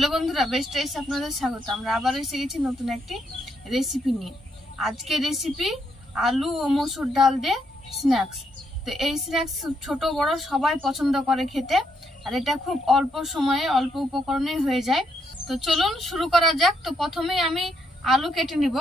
হ্যালো বন্ধুরা, best test আপনাদের স্বাগত। আমরা আবার এসে গেছি নতুন একটি রেসিপি নিয়ে। আজকের রেসিপি আলু ও মসুর ডাল দিয়ে স্ন্যাক্স। তো এই স্ন্যাক্স ছোট বড় সবাই পছন্দ করে খেতে, আর এটা খুব অল্প সময়ে অল্প উপকরণে হয়ে যায়। তো চলুন শুরু করা যাক। তো প্রথমেই আমি আলু কেটে নিব।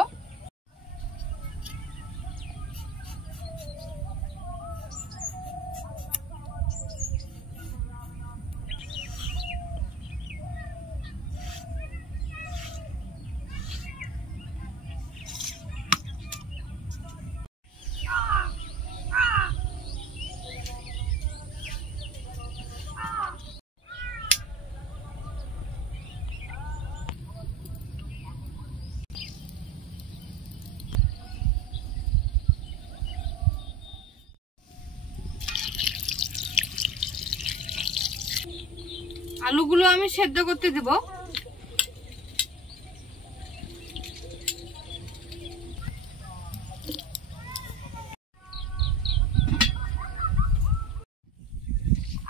আলুগুলো আমি সেদ্ধ করতে দেব।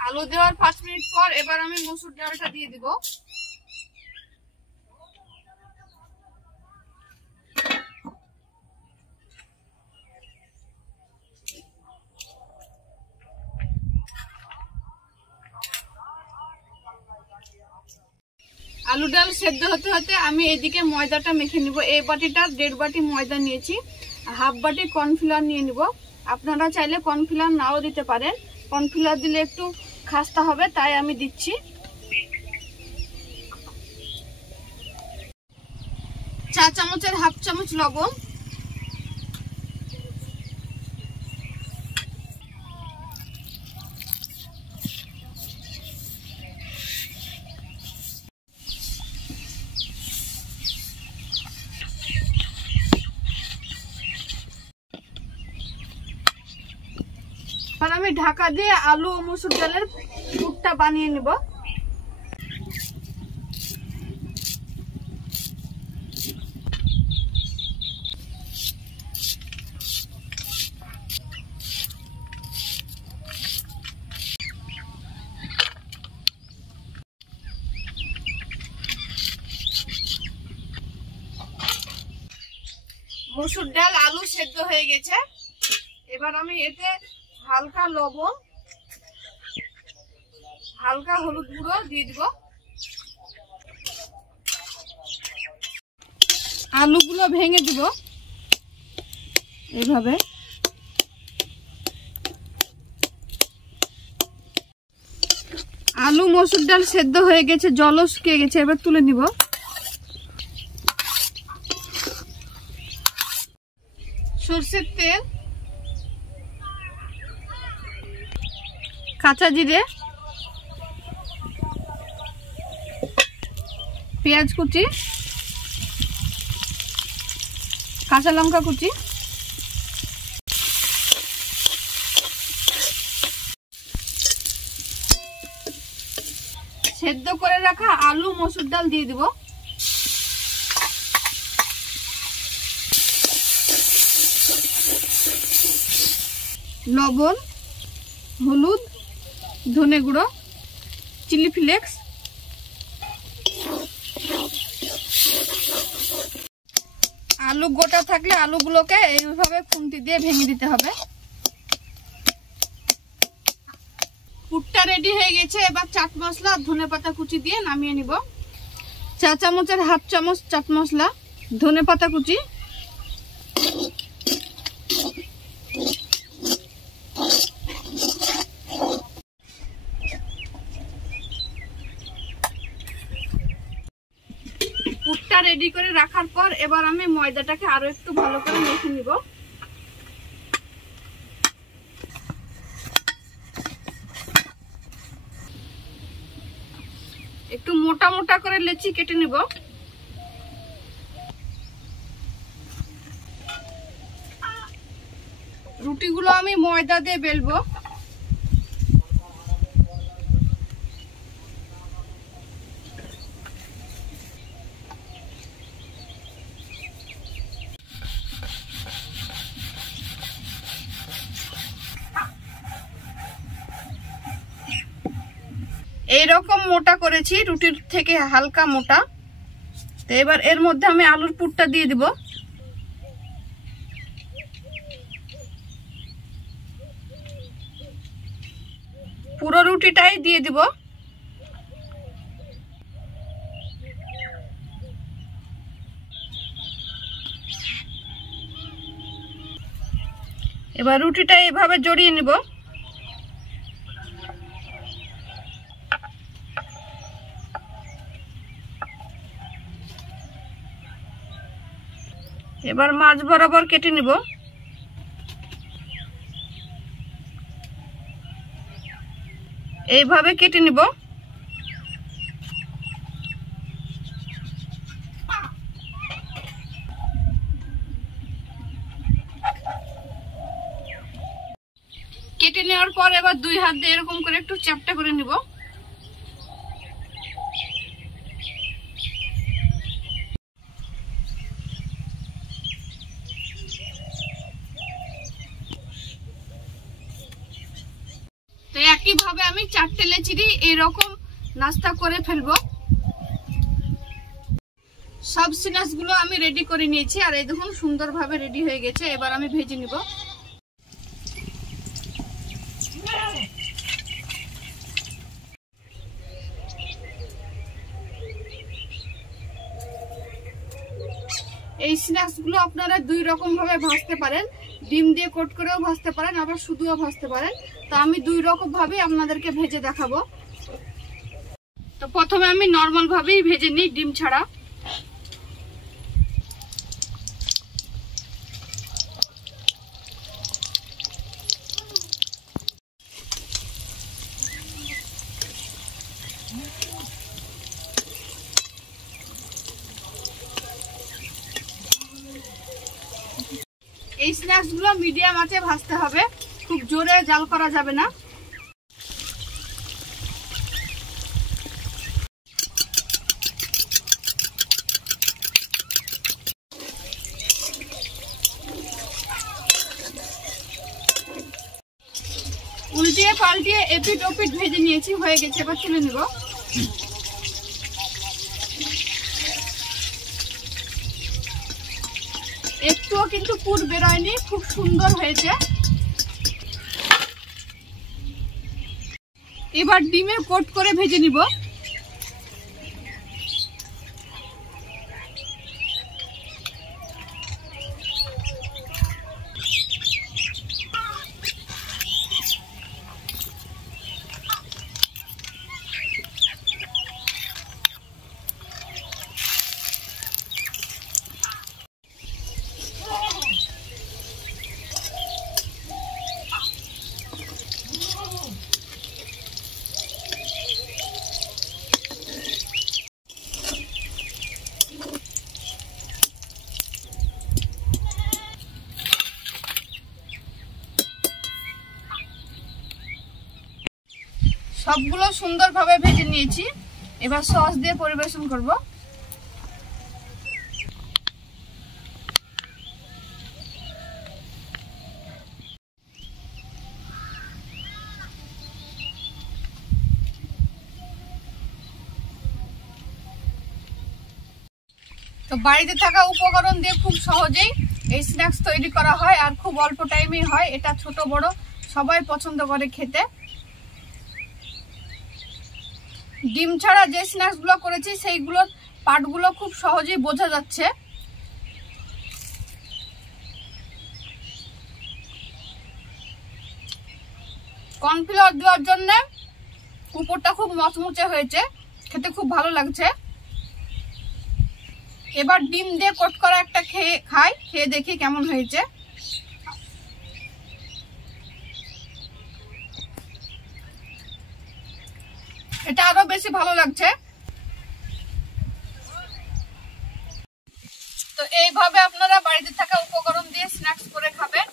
আলু দেওয়ার 5 মিনিট পর এবার আমি মসুর ডালটা দিয়ে দিব। আলু ডাল সেদ্ধ হতে হতে আমি এদিকে ময়দাটা মেখে নিব। এই বাটিটা 1.5 বাটি ময়দা নিয়েছি, হাফ বাটি কর্নফ্লাওয়ার নিয়ে নিব। আপনারা চাইলে কর্নফ্লাওয়ার নাও দিতে পারেন, কর্নফ্লাওয়ার দিলে একটু খাস্তা হবে, তাই আমি দিচ্ছি। চা চামচের হাফ চামচ লবণ, আর আমি ঢাকা দিয়ে আলু ও মসুর ডালের পুরটা বানিয়ে নেব। মসুর ডাল আলু সেদ্ধ হয়ে গেছে। এবার আমি এতে হালকা লবণ, হালকা হলুদ গুঁড়ো দিয়ে দিব। আলুগুলো ভেঙে দিব এইভাবে। আলু মসুর ডাল সেদ্ধ হয়ে গেছে, জলও শুকিয়ে গেছে। এবার তুলে নিব। সরষের তেল, কাঁচা জিরে, পেঁয়াজ কুচি, কাঁচা লঙ্কা কুচি, সেদ্ধ করে রাখা আলু মসুর ডাল দিয়ে দিব। লবণ, হলুদ, ধনে গুঁড়ো, চিলি ফ্লেক্স, আলু গোটা থাকলে আলুগুলোকে এইভাবে খুন্তি দিয়ে ভেঙে দিতে হবে। পুরটা রেডি হয়ে গেছে। এবার চাট মশলা আর ধনেপাতা কুচি দিয়ে নামিয়ে নিব। চা চামচের হাফ চামচ চাট মশলা, ধনেপাতা কুচি, পুরটা রেডি করে রাখার পর এবার আমি ময়দাটাকে আরো একটু ভালো করে মেখে নিব। একটু মোটা মোটা করে লেচি কেটে নিব। রুটিগুলো আমি ময়দা দিয়ে বেলবো। এইরকম মোটা করেছি, রুটির থেকে হালকা মোটা। তো এবার এর মধ্যে আমি আলুর পুরটা দিয়ে দিব। পুরো রুটিটাই দিয়ে দিব। এবার রুটিটা এইভাবে জড়িয়ে নিব। এবার মাছ বরাবর কেটে নিব। এইভাবে কেটে নিব। কেটে নেওয়ার পর এবার 2 হাত দিয়ে এরকম করে একটু চ্যাপটা করে নিব। তো একইভাবে আমি 4টে লেচিরই এইরকম নাস্তা করে ফেলবো। সব স্ন্যাক্স গুলো আমি রেডি করে নিয়েছি, আর এই দেখুন সুন্দরভাবে রেডি হয়ে গেছে। এবার আমি ভেজে নিব। এই স্ন্যাক্স গুলো আপনারা 2 রকম ভাবে ভাজতে পারেন, ডিম দিয়ে কোট করেও ভাজতে পারেন, আবার শুধুও ভাজতে পারেন। তো আমি 2 রকম ভাবে আপনাদেরকে ভেজে দেখাবো। তো প্রথমে আমি নরমাল ভাবেই ভেজে নিই, ডিম ছাড়া। এই স্ন্যাক্স গুলো মিডিয়াম আঁচে ভাজতে হবে, খুব জোরে জাল করা যাবে না। উল্টিয়ে পাল্টিয়ে এপিট ওপিট ভেজে নিয়েছি, হয়ে গেছে। এবার তুলে নিব। একটুও কিন্তু পুর বেরোয়নি, খুব সুন্দর হয়েছে। এবার ডিমে কোট করে ভেজে নিব। সবগুলো সুন্দরভাবে ভেজে নিয়েছি। এবার সস দিয়ে পরিবেশন করব। তো বাড়িতে থাকা উপকরণ দিয়ে খুব সহজেই এই স্ন্যাক্স তৈরি করা হয়, আর খুব অল্প টাইমেই হয়। এটা ছোট বড় সবাই পছন্দ করে খেতে। ডিম ছাড়া যে স্ন্যাক্স গুলো করেছি সেইগুলোর পার্টগুলো খুব সহজেই বোঝা যাচ্ছে। কর্নফ্লাওয়ার দেওয়ার জন্য উপরটা খুব মচমচে হয়েছে, খেতে খুব ভালো লাগছে। এবার ডিম দিয়ে কোট করা একটা খেয়ে দেখি কেমন হয়েছে। এটা আরো বেশি ভালো লাগছে। তো এইভাবে আপনারা বাড়িতে থাকা উপকরণ দিয়ে স্ন্যাক্স করে খাবেন,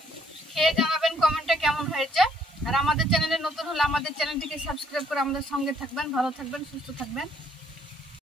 খেয়ে জানাবেন কমেন্টে কেমন হয়েছে। আর আমাদের চ্যানেলে নতুন হলে আমাদের চ্যানেলটিকে সাবস্ক্রাইব করে আমাদের সঙ্গে থাকবেন। ভালো থাকবেন, সুস্থ থাকবেন।